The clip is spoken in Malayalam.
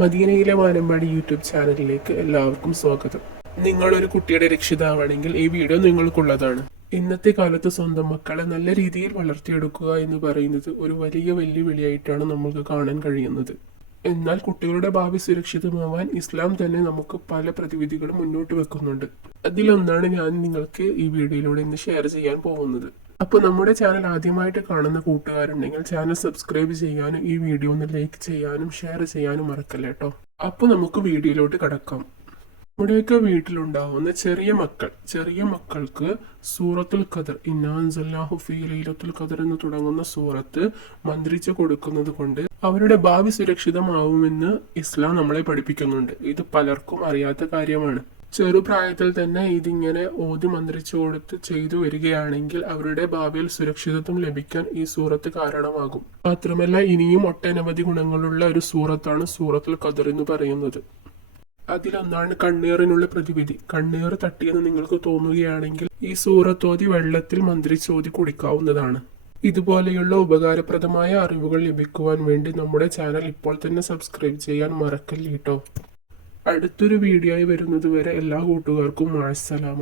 മദീനയിലെ വാനമ്പാടി യൂട്യൂബ് ചാനലിലേക്ക് എല്ലാവർക്കും സ്വാഗതം. നിങ്ങളൊരു കുട്ടിയുടെ രക്ഷിതാവാണെങ്കിൽ ഈ വീഡിയോ നിങ്ങൾക്കുള്ളതാണ്. ഇന്നത്തെ കാലത്ത് സ്വന്തം മക്കളെ നല്ല രീതിയിൽ വളർത്തിയെടുക്കുക എന്ന് പറയുന്നത് ഒരു വലിയ വെല്ലുവിളിയായിട്ടാണ് നമ്മൾക്ക് കാണാൻ കഴിയുന്നത്. എന്നാൽ കുട്ടികളുടെ ഭാവി സുരക്ഷിതമാവാൻ ഇസ്ലാം തന്നെ നമുക്ക് പല പ്രതിവിധികളും മുന്നോട്ട് വെക്കുന്നുണ്ട്. അതിലൊന്നാണ് ഞാൻ നിങ്ങൾക്ക് ഈ വീഡിയോയിലൂടെ ഇന്ന് ഷെയർ ചെയ്യാൻ പോകുന്നത്. അപ്പോൾ നമ്മുടെ ചാനൽ ആദ്യമായിട്ട് കാണുന്ന കൂട്ടുകാരുണ്ടെങ്കിൽ ചാനൽ സബ്സ്ക്രൈബ് ചെയ്യാനും ഈ വീഡിയോ ഒന്ന് ലൈക്ക് ചെയ്യാനും ഷെയർ ചെയ്യാനും മറക്കല്ലേട്ടോ അപ്പോൾ നമുക്ക് വീഡിയോയിലോട്ട് കടക്കാം. നമ്മുടെയൊക്കെ വീട്ടിലുണ്ടാവുന്ന ചെറിയ മക്കൾ ചെറിയ മക്കൾക്ക് സൂറത്തുൽ ഖദർ ഇന്നാൻസല്ലാഹു ഫീ ലൈലത്തുൽ ഖദർ എന്ന് തുടങ്ങുന്ന സൂറത്ത് മന്ത്രിച്ചു കൊടുക്കുന്നത് കൊണ്ട് അവരുടെ ഭാവി സുരക്ഷിതമാവുമെന്ന് ഇസ്ലാം നമ്മളെ പഠിപ്പിക്കുന്നുണ്ട്. ഇത് പലർക്കും അറിയാത്ത കാര്യമാണ്. ചെറുപ്രായത്തിൽ തന്നെ ഇതിങ്ങനെ ഓതി മന്ത്രിച്ചു കൊടുത്ത് ചെയ്തു വരികയാണെങ്കിൽ അവരുടെ ഭാവിയിൽ സുരക്ഷിതത്വം ലഭിക്കാൻ ഈ സൂറത്ത് കാരണമാകും. മാത്രമല്ല ഇനിയും ഒട്ടനവധി ഗുണങ്ങളുള്ള ഒരു സൂറത്താണ് സൂറത്തുൽ ഖദർ എന്ന് പറയുന്നത്. അതിലൊന്നാണ് കണ്ണീറിനുള്ള പ്രതിവിധി. കണ്ണീർ തട്ടിയെന്ന് നിങ്ങൾക്ക് തോന്നുകയാണെങ്കിൽ ഈ സൂറത്തോതി വെള്ളത്തിൽ മന്ത്രി ചോദി കുടിക്കാവുന്നതാണ്. ഇതുപോലെയുള്ള ഉപകാരപ്രദമായ അറിവുകൾ ലഭിക്കുവാൻ വേണ്ടി നമ്മുടെ ചാനൽ ഇപ്പോൾ തന്നെ സബ്സ്ക്രൈബ് ചെയ്യാൻ മറക്കല്ലേട്ടോ. അടുത്തൊരു വീഡിയോ ആയി വരുന്നത് വരെ എല്ലാ കൂട്ടുകാർക്കും മാഴ്സലാമ